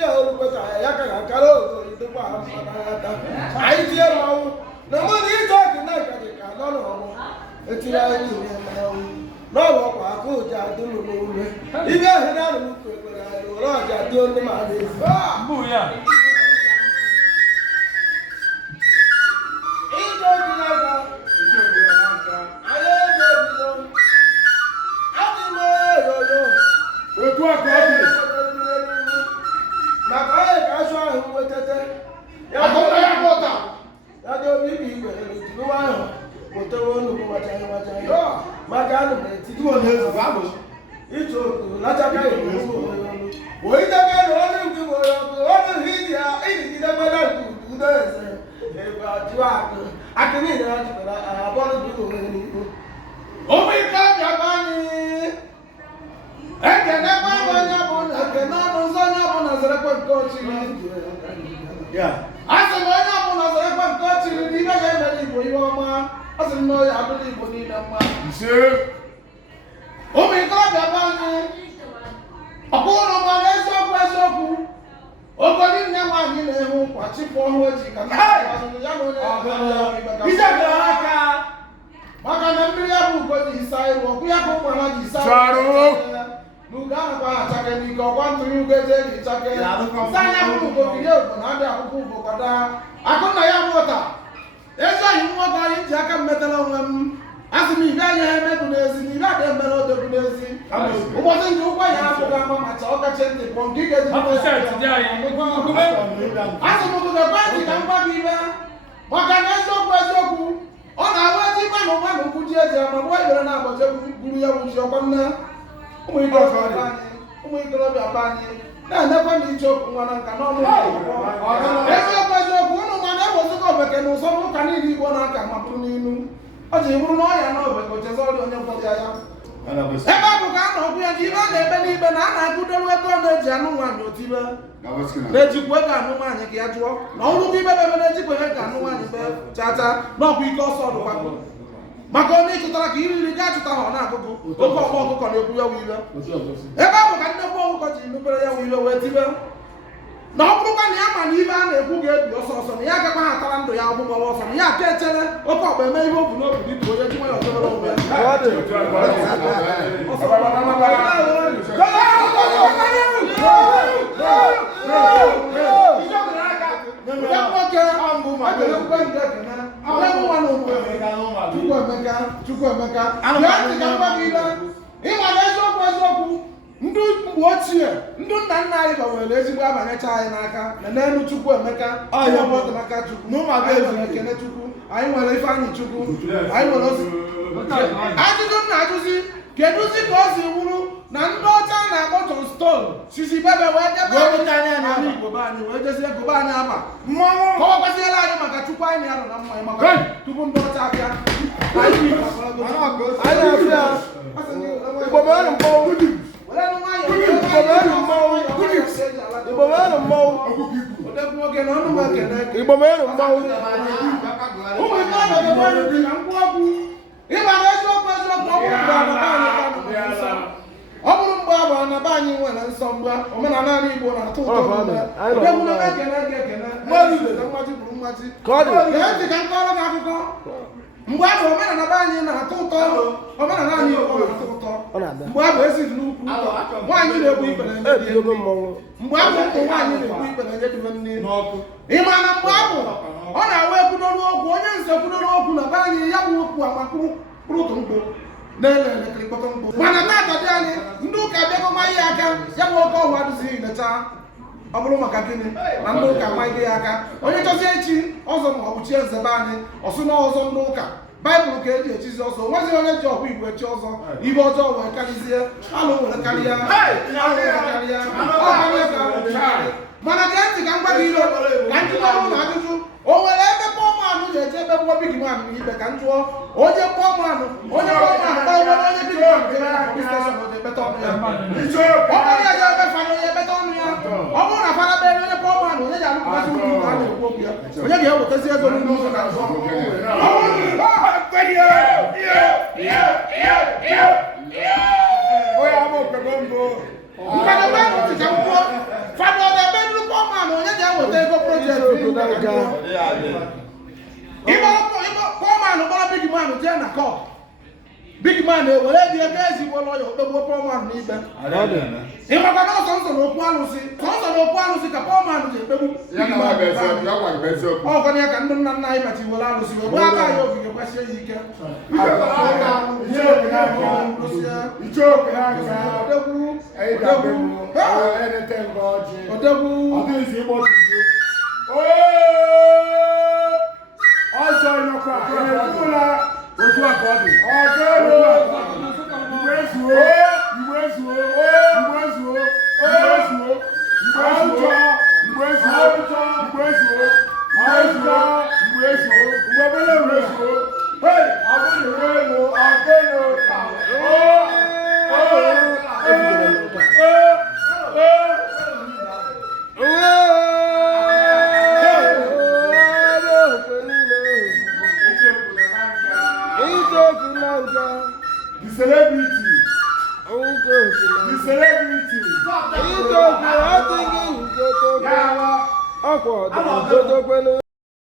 tie olu kweta ya ka kala o to pa ata ai tie mo no mo ni Ichoku Nanka ka lo no mo etira ni ni ma o no wo pa ko ja dulu no le ibe he na lu ko ko la ro ja di o ni ma le bu ya Ichoku Nanka aye do bi do ati mo yo yo otu aka obi maka e ka so ahụ wetete ya ko ya bota ya do bi bi gbe lu wa ho mo to wo nu ko wacha yo maka anu be ti wo le so ba bo Ichoku la ta ka yo wo ite ka no ni ki wo yo ko wo hi dia ini ki da bala ku da se e ba ti wa ko akini na ti ba abo lu ko ni ko o mi ka ja ba ni ekene kwa onye bụ na ekene n'ụzọ onye bụ na zerekwe nke ochiri asị m onye bụ na zerekwe nke ochiri n'ibe ga-emere Igbo ihe ọma asị m na onye abụrụ Igbo niile mma ụmụ ikorobịa be anyị ọkụ ụlọ ma na eziokwu eziokwu ogo niile nwaanyị na-ehu kwa chịpụ ọhụ eji ka ya na onye aka maka na mmiri ya bụ ugo ji isa iru ọkụ ya bụ ụgbana ji isa n'ugo anakwa achake n'ike ọkwa ntụrụ ugo eje na ịchake anya bụrụ ugo kirie ugo na adị akwụkwọ ugo kwada akụ nna ya nwụta ezi ohi nwoke anyị ji aka mmetara onwe m asị m ibe anya emebu n'ezi na ibe adị emere odebu n'ezi ụbọchị ndị ụgwọ ya abụghị ama macha ọkachi ntị kpọ nke ị ga-eji asị m ụtụtụ ekwentị ka m gwa gị ibe maka na eziokwu eziokwu ọ na-ahụ ezi ikpe na ụgba na ukwu ji eji ama mgbe ibere na agbaji gburu ya wuchi ọkwa nne ụmụ ikorobịa be anyị na-enekwa na Ichoku Nanka n'ọnụ eziokwu eziokwu ụnụ ma na-ewezụga obeke na ụzọ n'ụka niile Igbo na-aka mapụrụ n'ilu ọ ji bụrụ na ọya na obeke ochezi ọrịa onye gwọrọ ya ebe ọ bụ ka a na ọgwụ ya ka ibe a na-ebe n'ibe na a na-agụdoro ego na-eji anụ nwaanyị otibe na-ejikwa ego anụ nwaanyị ka ya jụọ na ọrụ gị ibe bebe na-ejikwa ego ka anụ nwaanyị be chata na ọbụ ike ọsọ ọdụkwa maka onye ịchụtara ka iriri ga achụta ha ọ na-agụgụ oke ọgba ọkụkọ na-ekwu ya wiwe ebe ọ bụ ka nnekwu ọkụkọ ji mepere ya wiwe wee tibe na ọ bụrụkwa na ya ma na ibe a na-ekwu ga-ebi ọsọ ọsọ na ya agakwa ha atara ndụ ya ọgbụgbawa ọsọ na ya aka echere oke ọkpa eme ihe o bu n'obi dịka onye ji nwayọ ọzọrọ onwe Chukwuemeka ịma na eziokwu eziokwu ndị mgbe ochie ndị nna nna anyị gbanwere ezigbo abanyecha anyị n'aka na n'elu Chukwuemeka n'aka Chukwu anyị nwere Ekene Chukwu anyị nwere Ifeanyị Chukwu anyị nwere ajụjụ nna ajụzi kedụzi ka o si wuru na ndị ọcha na-akpọ John Stone sisi bebe wee debe anyị Igbo be anyị wee jezie Igbo anyị ama mmanwụ ka ọ kwasịela anyị maka Chukwu anyị ya nọ na mmanya maka tupu ndị ọcha abịa Igbo mere mmọnwụ ịma na eziokwu eziokwu ọ bụrụ mgbe a gbara na be anyị nwere nsọ mgba omenala anyị Igbo na-atụ ụtọ ekene mmadụ ibe na mmaji bụrụ mmaji gee ntị ka m kọrọ gị akụkọ mgbe a bụ omenala be anyị na-atọ ụtọ omenala anyị Igbo na-atọ ụtọ mgbe a bụ esiri n'ukwu nwaanyị na-egbu ikpere mgbe a bụ ụmụ nwaanyị na-egbu ikpere nye dibe nne ịma na mgbe a bụ ọ na-awa ekwudoro okwu onye nze kwudoro okwu na be anyị ya bụ okwu amakpụrụtụ mkpụ na-ele elekere kpọtọ mkpụ mana na-atọ dị anyị ndị ụka bịagoma ihe aka ya bụ oke ọhụụ adịzighị lecha ọ bụrụ maka gịnị na ndị ụka amaghị ya aka onye chọzie echi ọzọ ma ọ bụ chi eze be anyị ọsụ na ọzọ ndị ụka Baịbụl ka eji echizi ọzọ nwezighị onye ji ọkwa Igbo echi ọzọ ibe ọjọọ wee karịzie alụ were karịa mana gee ntị ka m gwa gị ilo ka ndị ọrụ na ajụjụ o nwere ebe pọmanụ ga-eje ebe gbọ bigi man n'ibe ka m jụọ onye pọmanụ onye bigi man jere na polis steshọn oje ekpeta ọnụ ya ọkpọrọ ya je ebe fana onye ekpeta ọnụ ya ọ bụrụ na fana bere onye pọmanụ onye ga-alụpụtasị uru na a na-ekwu okwu ya onye ga-ewetazi ego n'ụlọ ụzọ ka nzọ Amokwe bombo. Fado Nanka. Poor man, big man, Jenna call. Big man, where the guys you will lawyer, the poor man need them. In my sons of Opoanusi, sons of Opoanusi, a poor man, oh, when I can do not name at you will allow you. What are your question? You can. Ichoku Nanka. Also, no the celebrity. The celebrity. I think